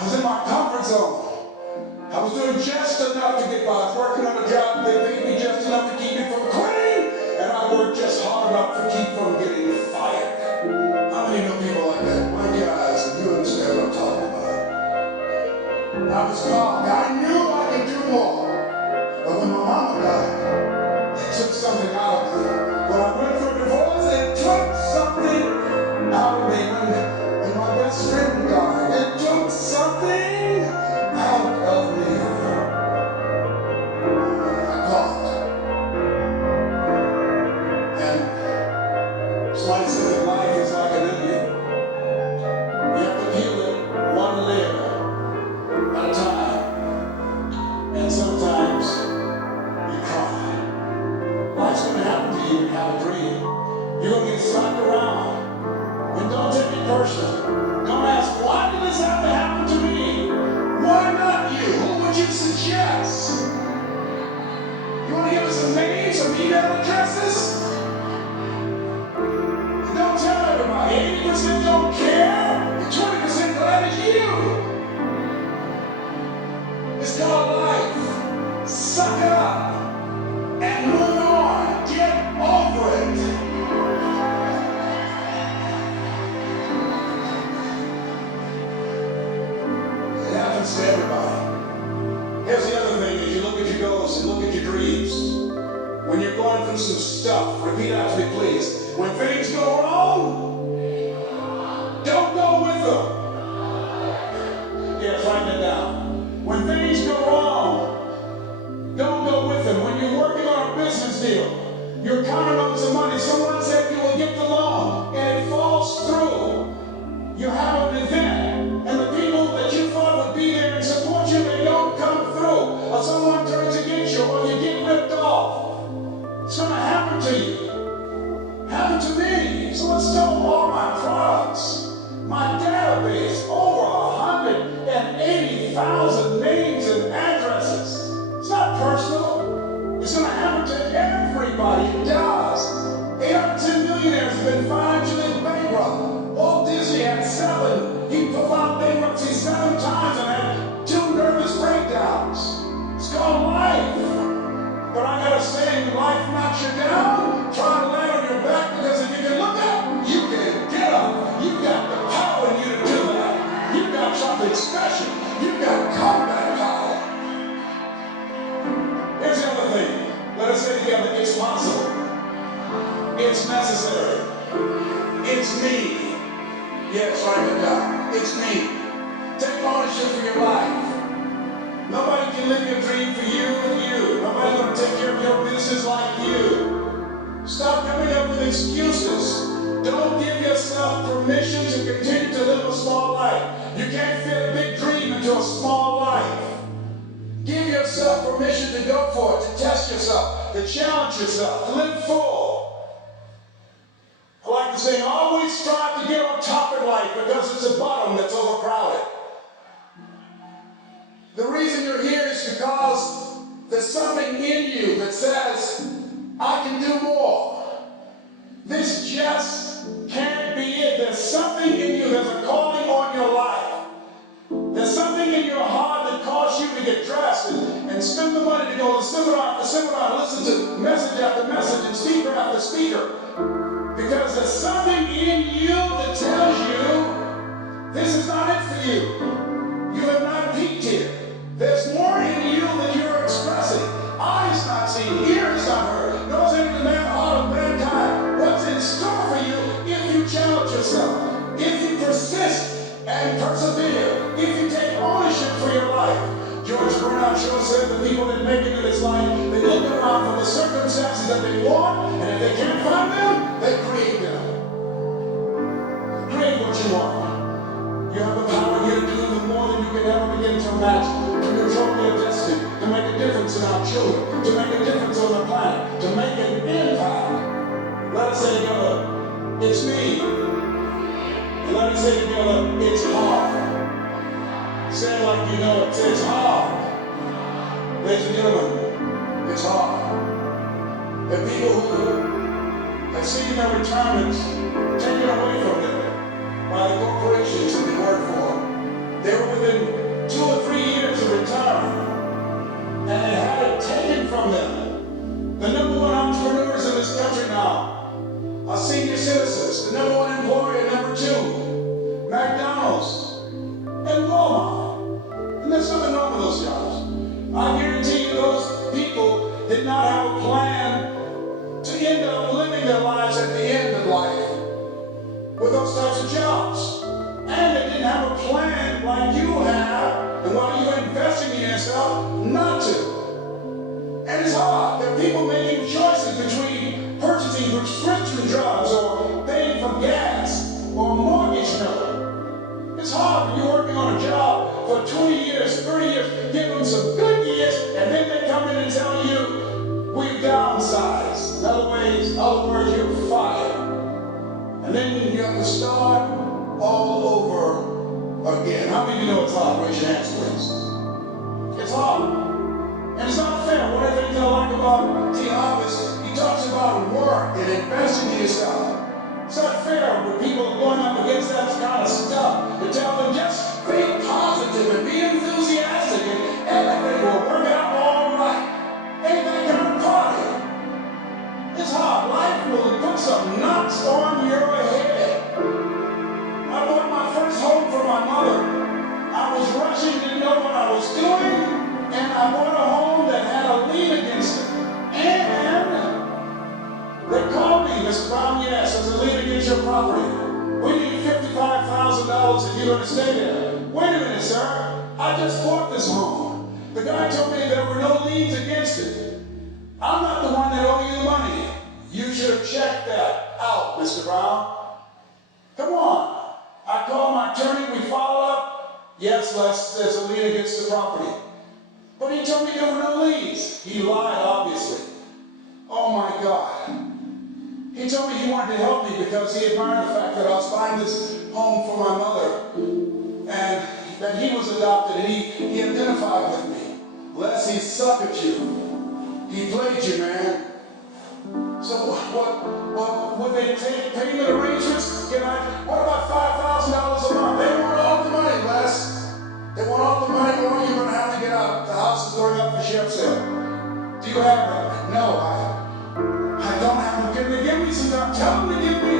I was in my comfort zone. I was doing just enough to get by. I was working on a job that paid me just enough to keep me from quitting, and I worked just hard enough to keep from getting fired. How many know people like that? Blink your eyes and you understand what I'm talking about. I was called. I knew I could do more. But when my mama died, it took something out of me. When I went through a divorce, it took something out of me. When my best friend died, it took something out of me. I called. And somebody said that life is like an onion. You have to peel it one layer at a time. And sometimes you cry. What's going to happen to you when you have a dream? You're going to get slapped around. And don't take it personal. Don't ask, why did this have to happen to me? Why not you? Who would you suggest? You want to give us some names, some email addresses? And don't tell everybody. 80% don't care, and 20% glad it's you. It's called life. Suck it up and move on. Get over it. It happens to everybody. Here's the other thing: is you look at your goals and look at your dreams. When you're going through some stuff, repeat after me, please. When things go wrong, don't go with them. Yeah, write that down. When things go wrong, don't go with them. When you're working on a business deal, you're counting on some money. Someone said you will get the loan, and it falls through. You have an event, and the people that you thought would be there and support you, they don't come through. Or someone turns against you, or you get ripped off. It's going to happen to you. Happened to me. Someone stole all my products. My database, over 180,000 names and addresses. It's not personal. It's going to happen to everybody. It does. 810 millionaires have been financially bankrupt. Walt Disney had he filed bankruptcy 7 times and had 2 nervous breakdowns. It's called life. But I got to say, when life knocks you down, try to land on your back, because if you can look up, you can get up. You've got the power in you to do that. You've got something special. You've got combat power. Here's the other thing. Let us say together, it's possible. It's necessary. It's me. Yes, write it down. It's me. Take ownership of your life. Nobody can live your dream for you and you. Nobody's going to take care of your business like you. Stop coming up with excuses. Don't give yourself permission to continue to live a small life. You can't fit a big dream into a small life. Give yourself permission to go for it, to test yourself, to challenge yourself, to live full. I like to say, always strive to get on top in life, because it's the bottom that's overcrowded. The reason you're here is because there's something in you that says, I can do more. This just can't be it. There's something in you, there's a calling on your life. There's something in your heart that caused you to get dressed and spend the money to go to seminar after seminar, listen to message after message and speaker after speaker. Because there's something in you that tells you this is not it for you. You have not peaked here. There's more in you than you're expressing. Eyes not seen, ears not heard, nor into the heart of mankind. What's in store for you if you challenge yourself, if you persist and persevere, if you take ownership for your life. George Bernard Shaw said the people that make it in this life, they look around for the circumstances that they want, and if they can't find them, they create them. Create what you want. You have the power here to do even more than you can ever begin to imagine. To control your destiny, to make a difference in our children, to make a difference on the planet, to make an impact. Let us say together, it's me. And let us say together, it's hard. Say it like you know it. Say it's hard. Ladies and gentlemen, it's hard. There are people who have seen their retirements taken away from them by the corporations that they work for. They were within on a job for 20 years, 30 years, give them some good years, and then they come in and tell you, we've downsized. In other words, you're fired. And then you have to start all over again. How many of you know it's hard? Raise your hands, please. It's hard. And it's not fair. One of the things I like about T. Harvest, he talks about work and investing in yourself. It's not fair when people are going up against that kind of stuff to tell them just be positive and be enthusiastic and everything will work out all right. Ain't that kind of party? It's hard. Life will put some knocks on your head. I bought my first home for my mother. I was rushing, didn't know what I was doing. And I bought a home that had a lien against it. And they called me, Mr. Brown, yes, there's a lien against your property. We need $55,000 if you're going to stay there. Wait a minute, sir. I just bought this home. The guy told me there were no liens against it. I'm not the one that owe you the money. You should have checked that out, Mr. Brown. Come on. I called my attorney, we followed up. Yes, Les, there's a lien against the property. But he told me there were no liens. He lied, obviously. Oh my God. He told me he wanted to help me because he admired the fact that I was buying this home for my mother and that he was adopted and he identified with me. Les, he sucked at you. He played you, man. So what would they take payment arrangements? What about $5,000 a month? They want all the money, Les. They want all the money, or you're going to have to get out. The house is going up for sheriff's sale. Do you have it? No, I don't have it. Give me some time. Tell them to give me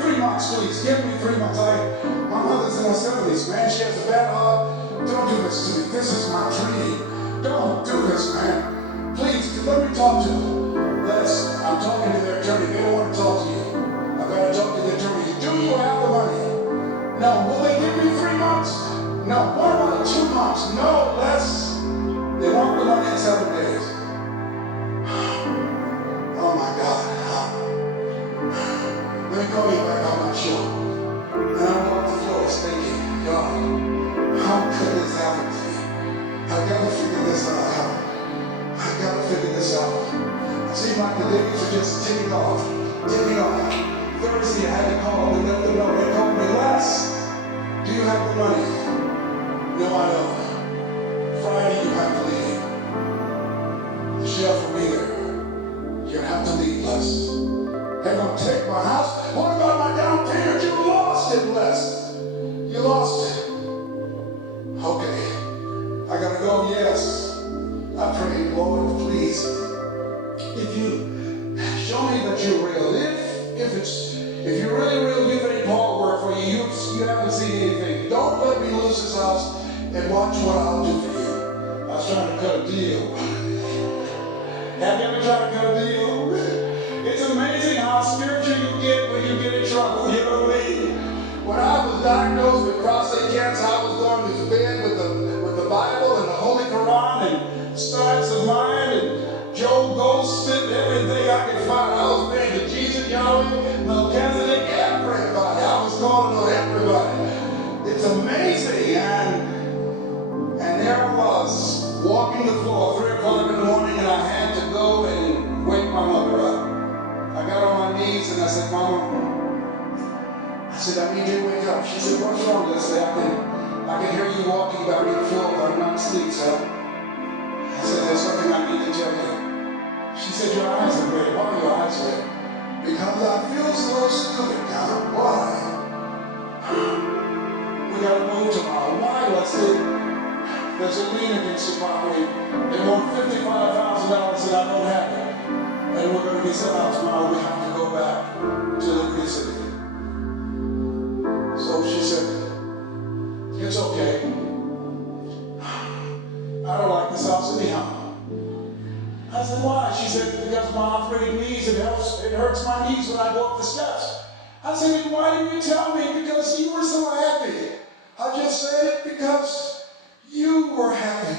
3 months, please. Give me 3 months. My mother's in her 70s, man. She has a bad heart. Don't do this to me. This is my dream. Don't do this, man. Please, let me talk to them. Les, I'm talking to their attorney. They don't want to talk to you. I've got to talk to the attorney. Do you have the money? No. Will they give me 3 months? No. What about 2 months? No, Les. They want the money in 7 days. Oh my God. Let me call you back on my show. And I'm off the floor thinking, God, how could this happen to me? I gotta figure this out. I gotta figure this out. It seemed like the days were just ticking off. Thursday I had to call and let them know. They called me, Les, do you have the money? No, I don't. Friday you have to leave. The sheriff will be there. You're gonna have to leave, Les. They're gonna take my house. What about my down payment? You lost it, Les. You lost it. Okay. I gotta go, yes. I pray, Lord, please. If you show me that you're real, if you're really real, you think Paul worked for you, you haven't seen anything. Don't let me lose this house and watch what I'll do for you. I was trying to cut a deal. Have you ever tried to cut a deal? It's amazing how spiritual you get when you get in trouble. You know what I mean? When I was diagnosed with prostate cancer, I was going to bed with the Bible and the Holy Quran and signs of mine and Joe Goldsmith, everything I could find. I was praying to Jesus, Yahweh, Melchizedek, everybody. I was calling on everybody. It's amazing. And there I was, walking the floor, 3 o'clock in the morning, and I had to go and wake my mother up. I got on my knees and I said, Mama, I need you to wake up. She said, what's wrong? I said, I can hear you walking back and forth. I'm not asleep, son. I said, there's something I need to tell you. She said, your eyes are red. Why are your eyes red? Because I feel so stupid now. Why? We gotta move tomorrow. Why, Wesley? There's a lien against the property. They want $55,000 and I don't have it. And we're going to be sent out tomorrow. We have to go back to Liberty City. So she said, it's okay. I don't like this house anyhow. I said, why? She said, because of my arthritic knees, it hurts my knees when I go up the steps. I said, then why didn't you tell me? Because you were so happy. I just said it because you were happy.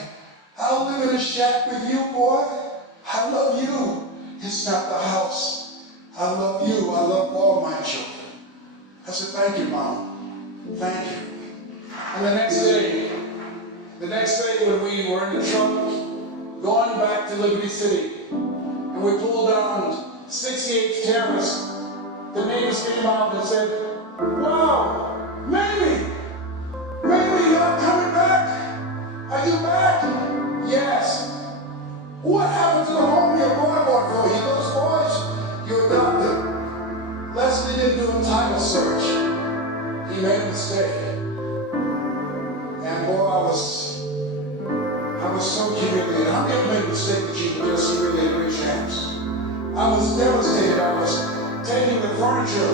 I'll live in a shack with you, boy. I love you. It's not the house. I love you. I love all my children. I said, thank you, Mom. Thank you. And the next The next day when we were in the truck going back to Liberty City, and we pulled down 68th Terrace, the neighbors came out and said, "Wow, Mamie, you're coming back? Are you back?" "Yes." "What happened to the home your boy bought for you? Those boys you adopted?" Wesley didn't do a title search. He made a mistake. And boy, I was so humiliated. How can you make a mistake that you can just humiliate rich hands? I was devastated. I was taking the furniture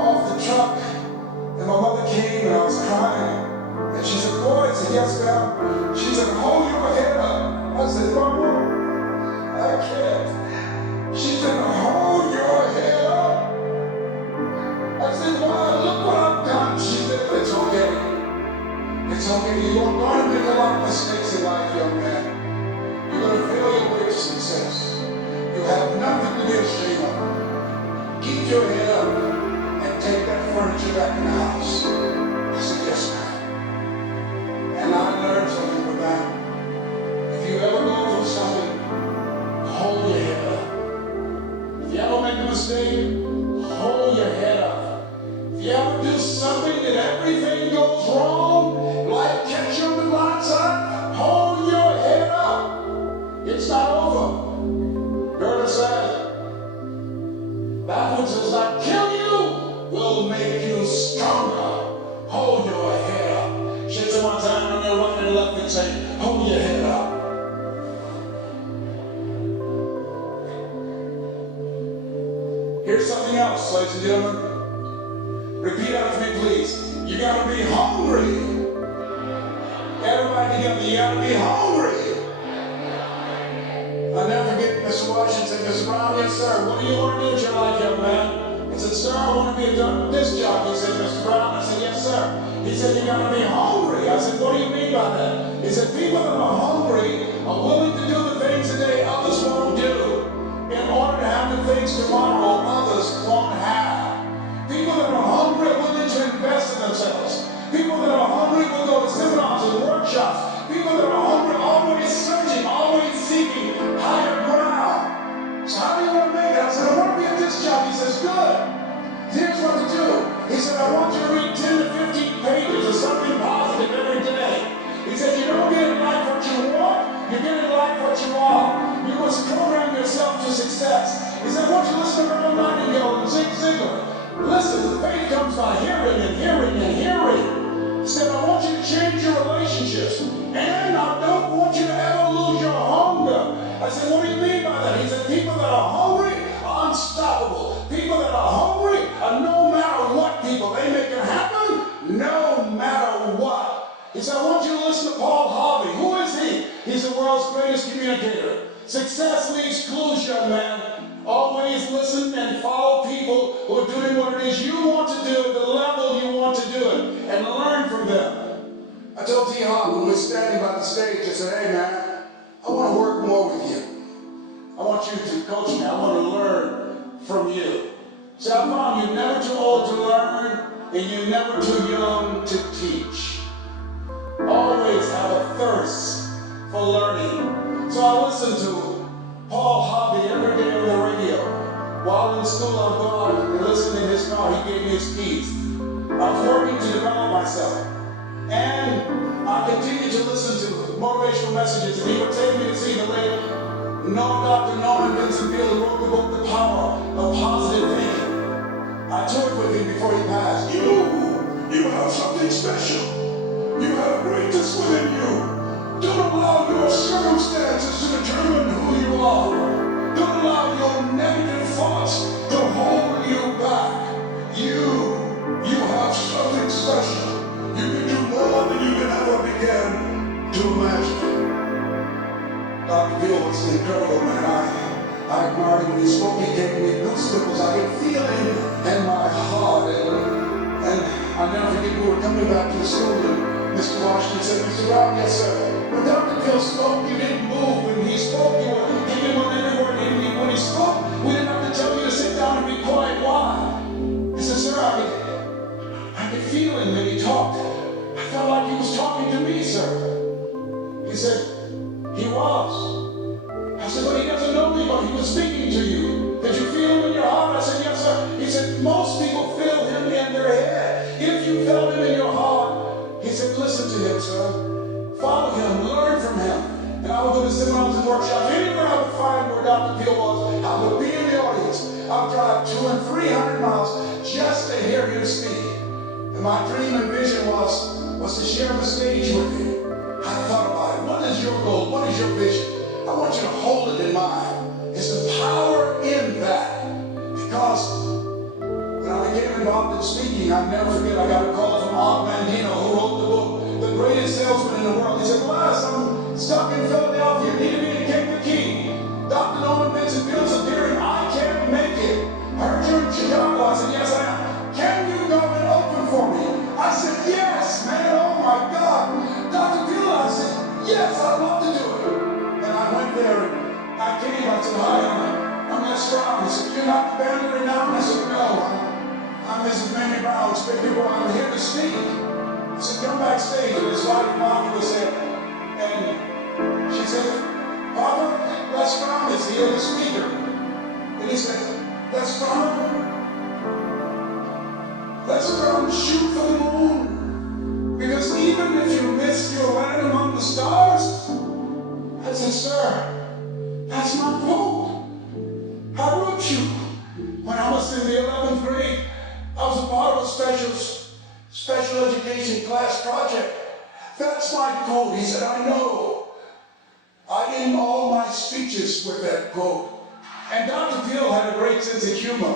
off the truck, and my mother came and I was crying. And she said, "Boy," I said, "Yes, ma'am." She said, "Hold your head up." I said, "Mama, I can't." She said, "Hold your head up." I said, "Why? Look what I've done." She said, "It's okay. It's okay. You're going to make a lot of mistakes in life, young man. You're going to fail your way to success. You have nothing to be ashamed of. Keep your head up and take that furniture back in the house." I said, "Yes, ma'am." And I learned something from that. If you ever go through something, hold your head up. If you ever make a mistake, hold your head up. If you ever do something that everything goes wrong, like catch you on the blind side, hold your head up. It's not over. Goethe said, "That which does not kill you will make you stronger." Hold your head up. Shake someone time on your right and left and say, "Hold your head up." Here's something else, ladies and gentlemen. Repeat after me, please. You gotta be hungry. Everybody together, you gotta be hungry. I'll never forget Mr. Washington said, "Mr. Brown, yes, sir. What do you want to do with your life, young man?" I said, "Sir, I want to be a disc jockey." He said, "Mr. Brown." I said, "Yes, sir." He said, "You gotta be hungry." I said, "What do you mean by that?" He said, "People that are hungry are willing to do the things today others won't do in order to have the things tomorrow others won't have. People that are hungry are willing to invest in themselves. People that are hungry will go to seminars and workshops. People that are hungry are always searching, always seeking higher ground." So how do you want to make it? I said, "I want to be a disc jockey." He says, "Good. Here's what to do." He said, "I want you to read 10 to 15 pages of something positive every day." He said, "You don't get in life what you want, you get in life what you are. You must program yourself to success." He said, "I want you to listen to Earl Nightingale and Zig Ziglar. Listen, faith comes by hearing and hearing and hearing." He said, "I want you to change your relationships. And I don't want you to ever lose your hunger." I said, "What do you mean by that?" He said, "People that are hungry are unstoppable. People that are hungry are no matter what people. They make it happen no matter what." He said, "I want you to listen to Paul Harvey." Who is he? He's the world's greatest communicator. Success leaves clues, young man. Always listen and follow people who are doing what it is you want to do at the level you want to do it, and learn from them. I told T. Hawk when we were standing by the stage, I said, "Hey man, I want to work more with you. I want you to coach me. I want to learn from you." See, I found you're never too old to learn, and you're never too young to teach. Always have a thirst for learning. So I listened to Paul Harvey every day on the radio. While in school, I'm gone and listening in his car. He gave me his keys. I was working to develop myself. And I continued to listen to motivational messages, and he would take me to see the late Dr. Norman Vincent Peale, who wrote the book, The Power of Positive Thinking. I toured with him before he passed. You have something special. You have greatness within you. Don't allow your circumstances to determine who you are. Don't allow your negative thoughts to hold you back. You have something special. You can do more than you can ever begin to imagine. Dr. Peale was an incredible man. I admired him when he spoke. He gave me goosebumps. I could feel him in my heart. And I'll never forget, we were coming back to the school, and Mr. Washington said, "Mr. Brown," "Yes, sir." "When Dr. Peale spoke, you didn't move. When he spoke, you were giving him every word. When he spoke, we didn't have to tell you to sit down and be quiet. Why?" He said, "Sir, I could feel him when he talked. I felt like you sir? He said, he was. I said, but he doesn't know me, but he was speaking to you. Did you feel him in your heart? I said, yes, sir. He said, most people feel him in their head. If you felt him in your heart, he said, listen to him, sir. Follow him, learn from him. And I would go to seminars and workshops. Anywhere I would find where Dr. Peel was, I would be in the audience. I would drive 200 and 300 miles just to hear him speak. And my dream and vision was to share the stage with you. I thought about it. What is your goal? What is your vision? I want you to hold it in mind. It's the power in that. Because when I became involved in speaking, I'll never forget, I got a call from Og Mandino, who wrote the book, The Greatest Salesman in the World. He said, Wes, I'm stuck in Philadelphia. Need to be in Kankakee. Dr. Norman Vincent Peale's appearing. I can't make it. I heard you're in Chicago. I said, yes, I am. Can you go and open for me? I said, yes, man. Oh, my God. Dr. Peale, I said, yes, I'd love to do it. And I went there, and I came. I said, hi, I'm Les Brown. He said, you're not the band right now? And I said, no. I'm Mrs. Mamie Brown. People, I'm here to speak. He said, come backstage. And his wife, Mommy, was there. And she said, Papa, Les Brown is here, the speaker. And he said, Les Brown, shoot for the moon. Because even if you miss your land among the stars, I said, sir, that's my quote. I wrote you. When I was in the 11th grade, I was a part of a special education class project. That's my quote. He said, I know. I end all my speeches with that quote. And Dr. Peel had a great sense of humor.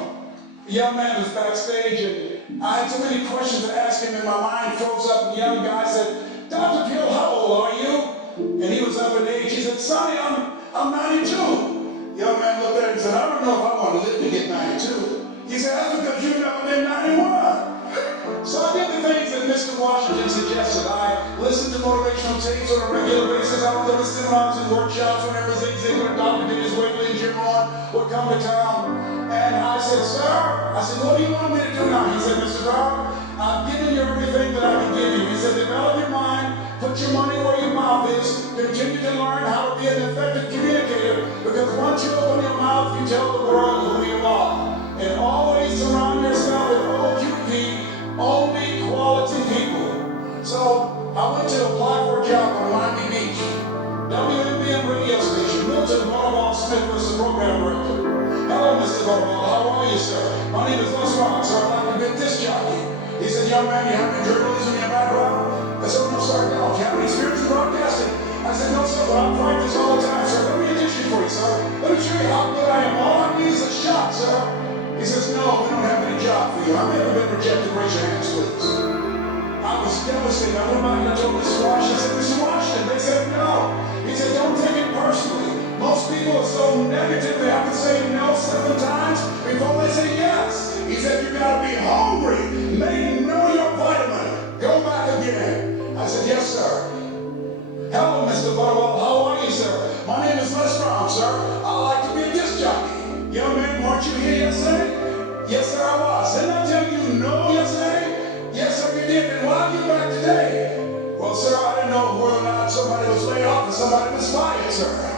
The young man was backstage, and I had so many questions to ask him, and my mind froze up, and the young guy said, Dr. Peel, how old are you? And he was up in age. He said, Sonny, I'm 92. The young man looked at him and said, I don't know if I want to live to get 92. He said, that's because you've never been 91. So I did the things that Mr. Washington suggested. I listened to motivational tapes on a regular basis. I would go to seminars and workshops whenever Zig Ziglar, Dr. Dennis Wesley, and Jim Rohn would come to town. And I said, sir, what do you want me to do now? He said, Mr. Brown, I've given you everything that I can give you. He said, develop your mind, put your money where your mouth is, continue to learn how to be an effective communicator, because once you open your mouth, you tell the world who you are. And always surround yourself with OQP, only quality people. So I went to apply for a job on Miami Beach. WMBM radio station. Milton Butterball Smith was the program director. Hello, Mr. Butterball. How are you, sir? My name is Wesley, sir. I'd like to be a disc jockey. He said, young man, you have any journalism in your background? I said, no, sir, no. Do you have any experience in broadcasting? I said, no, sir, but I practice all the time, sir. Let me audition for you, sir. Let me show you how good I am. All I need is a shot, sir. He says, no, we don't have any job for you. How many have been rejected? Raise your hands, please. I was devastated. I went back and I told Mr. Washington. I said, Mr. Washington. They said, no. He said, don't take it personally. Most people are so negative, they have to say no 7 times before they say yes. He said, you got to be hungry. Know your vitamin. Go back again. I said, yes, sir. Hello, Mr. Butterball. How are you, sir? My name is Les Brown, sir. I like to be a disc jockey. Young man, weren't you here yesterday? Yes, sir, I was. Didn't I tell you no yesterday? Yes, sir, you did. And why are you back today? Well, sir, I didn't know whether or not somebody was laid off or somebody was fired, sir.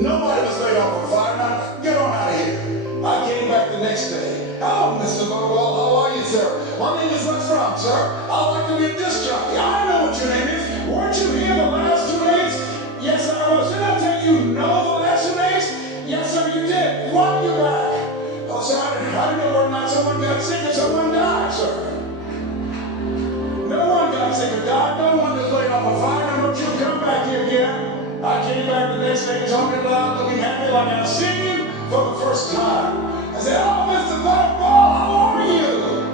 Nobody was laid off or fired. Now, get on out of here. I came back the next day. Hello, Mr. Butterball. How are you, sir? My name is Les Brown, sir. I like to be a disc jockey. I know what your name is. Weren't you here the last 2 days? Yes, sir, I was. Didn't I tell you no the last 2 days? Yes, sir, you did. Why are you back? Oh, sir, I didn't know whether or not someone got sick or someone died, sir. No one got sick or died. No one was laid off or fired. Don't you come back here again. I came back the next day talking loud, looking happy like I've seen you for the first time. I said, oh, Mr. Butterball, how are you?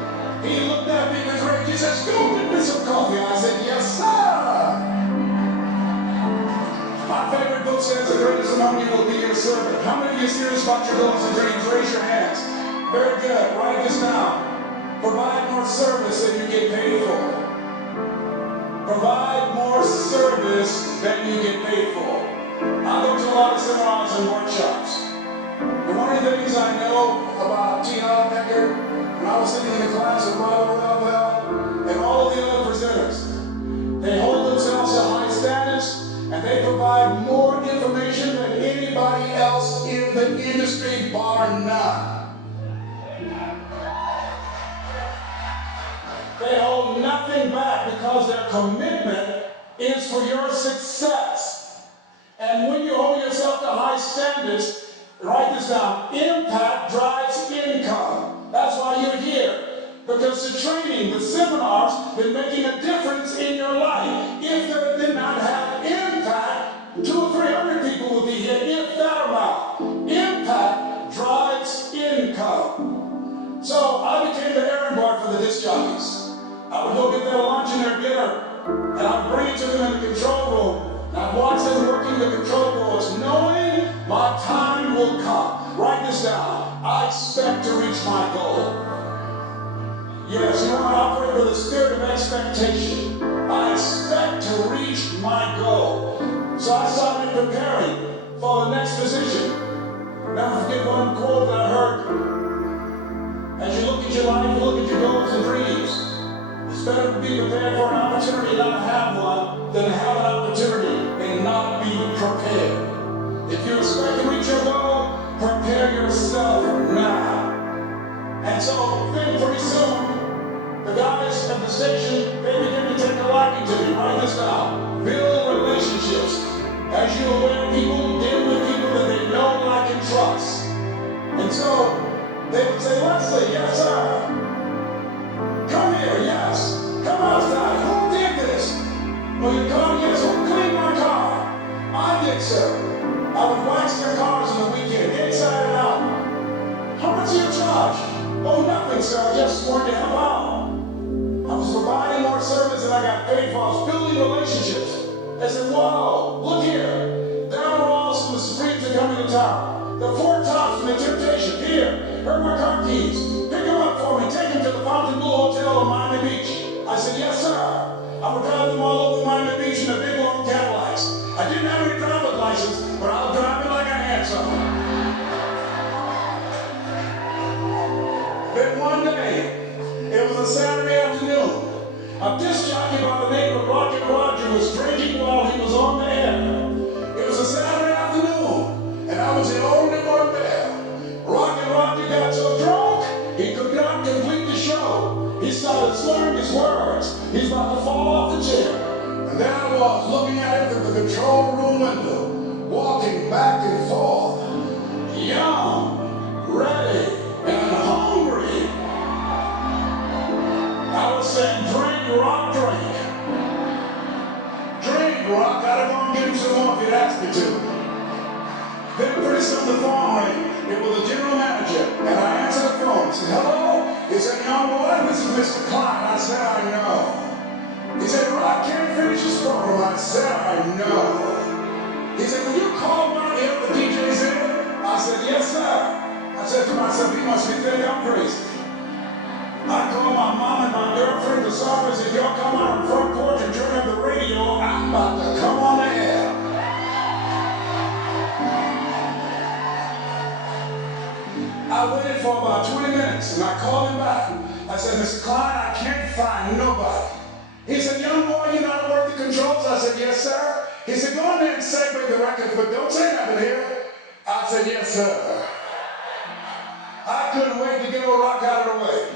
He looked at me with rage. He said, go get me some coffee. I said, yes, sir. My favorite book says the greatest among you will be your servant. How many of you are serious about your goals and dreams? Raise your hands. Very good. Write this down. Provide more service than you get paid for. Provide more service than you get paid for. I go to a lot of seminars and workshops. And one of the things I know about T.R. Becker, when I was sitting in the class with Robert and all of the other presenters, they hold themselves because their commitment is for your success. And when you hold yourself to high standards, write this down, impact drives income. That's why you're here. Because the training, the seminars, been making a difference in your life. If they did not have impact, 200 or 300 people would be here, if that amount. Impact drives income. So I became the errand boy for the disc jockeys. I would go get their lunch and their dinner, and I'd bring it to them in the control room. And I'd watch them working the control boards, knowing my time will come. Write this down. I expect to reach my goal. Yes, you want to operate with a spirit of expectation. I expect to reach my goal. So I started preparing for the next position. Never forget one quote that I heard. As you look at your life, you look at your goals and dreams. It's better to be prepared for an opportunity and not have one than have an opportunity and not be prepared. If you expect to reach your goal, prepare yourself now. And so, then pretty soon, the guys at the station, they begin to take a liking to me. Write this down. Build relationships. As you're aware, people deal with people that they know, like, and trust. And so, they would say, Wesley, yes, sir. Come here, yes. Come outside. Who did this? Well, your car, yes. Who cleaned my car? I did, sir. I would wax their cars on the weekend, inside and out. How much do you charge? Oh, nothing, sir. I just wanted to help out. I was providing more service than I got paid for. I was building relationships. I said, whoa, look here. Down Ross from the Supremes are coming to town. The Four Tops from the Temptation. Here, heard my car keys. Pick them up for me. Take them to the Fontainebleau Hotel on Miami Beach. I said, yes, sir. I would drive them all over Miami Beach in the big long Cadillacs. I didn't have any driver's license, but I was driving like I had some. Then one day, it was a Saturday afternoon. A disc jockey by the name of Rocket Roger was drinking while he was on the air. It was a Saturday afternoon, and I was the only one there. Rocket Roger got so drunk, he could not complete the show. He started slurring his words. He's about to fall off the chair. And there I was, looking at him through the control room window, walking back and forth, young, ready, and hungry. I was saying, drink, rock, drink. Drink, rock. I'd go and get him some more if you'd asked me to. Then pretty soon the phone rang. It was the general manager. And I answered the phone. I said, hello? He said, young boy, this is Mr. Klein. I said, I know. He said, Rock can't finish his program. I said, I know. He said, will you call one of the other DJs in? I said, yes, sir. I said to myself, he must be thinking I'm crazy. I called my mom and my girlfriend to stop and said, y'all come out on the front porch and turn up the radio. I'm about to come on the air. I waited for about 20 minutes and I called him back. I said, Mr. Klein, I can't find nobody. He said, young boy, you know how to work the controls? I said, yes, sir. He said, go in there and segue the records, but don't say nothing here. I said, yes, sir. I couldn't wait to get old Rock out of the way.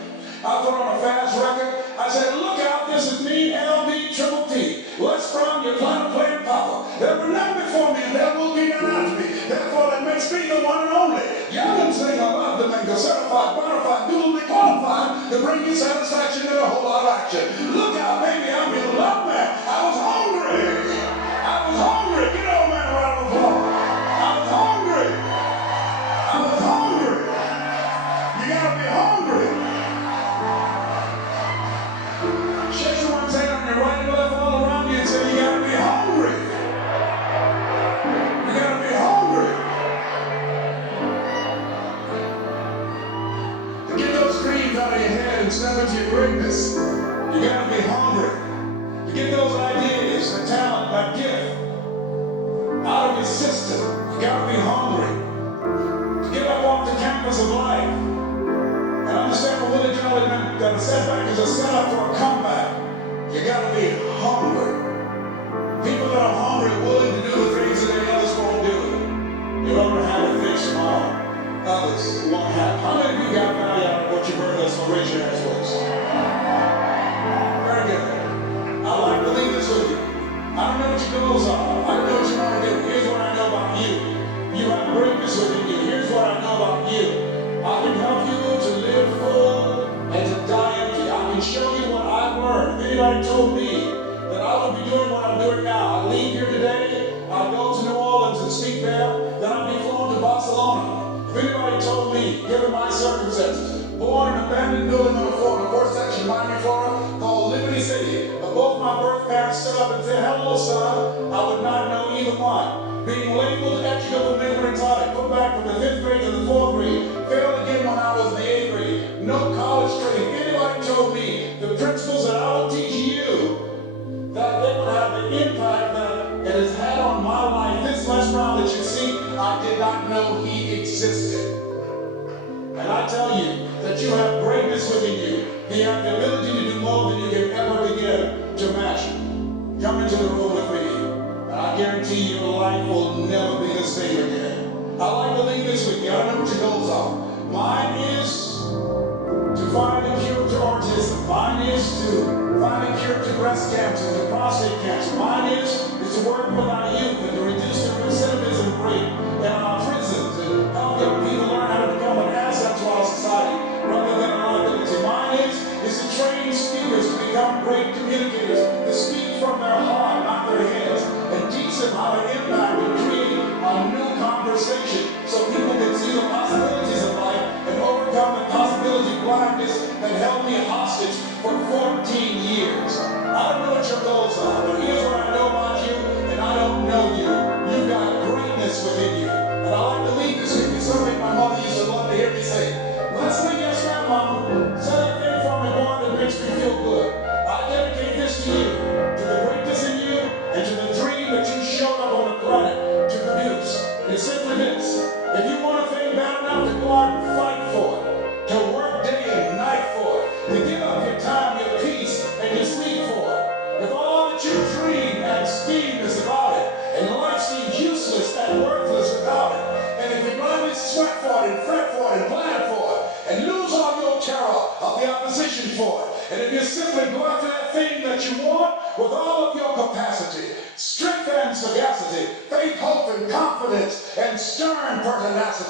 I put on a fast record. I said, look out, this is me, LB Triple T. What's from your planet playing papa? There were none before me, and there will be none after me. Therefore, that makes me the one and only. Young and sing, I love to make a certified, bonafide, duly qualified to bring you satisfaction and a whole lot of action. Look out, baby, I'm your love man. I was hungry. I was hungry. Get old man a round of applause. I was hungry. I was hungry. You gotta be hungry. Shake someone's hand on your right and left all around you and say, you gotta be hungry. You gotta be hungry. To get those dreams out of your head and step into your greatness, you gotta be hungry. To get those ideas, the talent, that gift out of your system, you gotta be hungry. To get up off the campus of life and understand what Willie Jolly meant, that a setback is a setup for a comeback. You gotta be hungry. People that are hungry are willing to do the things that others won't do in order to have it fixed tomorrow. Others won't have. How many of you got value out of what you heard? So raise your hands, please. Very good. I to do it now. I leave here today, I go to New Orleans and speak there, then I'll be flown to Barcelona. If anybody told me, given my circumstances, born in an abandoned building on the fourth section of Miami, Florida, called Liberty City, but both my birth parents stood up and said, hello, son, I would not know either one. Being labeled educably retarded, put back from the 5th grade to the 4th grade, failed again when I was in the 8th grade, no college training. Anybody told me the principles that I would teach you, that they would have the impact that it has had on my life. This Les Brown that you see, I did not know he existed. And I tell you that you have greatness within you. You have the ability to do more than you can ever begin to imagine. Come into the room with me. I guarantee your life will never be the same again. I like to leave this with you. I don't know what your goals are. Mine is to find a cure to autism. Mine is to find a cure to breast cancer, to prostate cancer. Mine is to work with our youth and to reduce the recidivism rate in our prisons and help young people learn how to become an asset to our society rather than a liability. Mine is to train speakers to become great communicators, to speak from their heart, not their heads, and teach them how to impact and create a new conversation so people can see the possibilities of life and overcome the possibility of blindness that held me hostage for 14 years. I don't know what your goals are, but here's what I know about you, and I don't know you. You've got greatness within you. And I like to leave this with you, something my mother used to love to hear me say. Wesley, yes, ma'am, Mama. Say that thing from me, boy, that makes me feel good. I dedicate this to you, to the greatness in you, and to the dream that you showed up on the planet to produce. And it's simply this. If you want a thing bad enough to go out and fight for it, to work day and night for it, to give up your time, your peace, and your sleep for it. If all that you dream and scheme is about it, and life seems useless and worthless without it, and if you blindly sweat for it and fret for it and plan for it, and lose all your terror of the opposition for it, and if you simply go after that thing that you want with all of your capacity, strength and sagacity, faith, hope, and confidence, and stern pertinacity,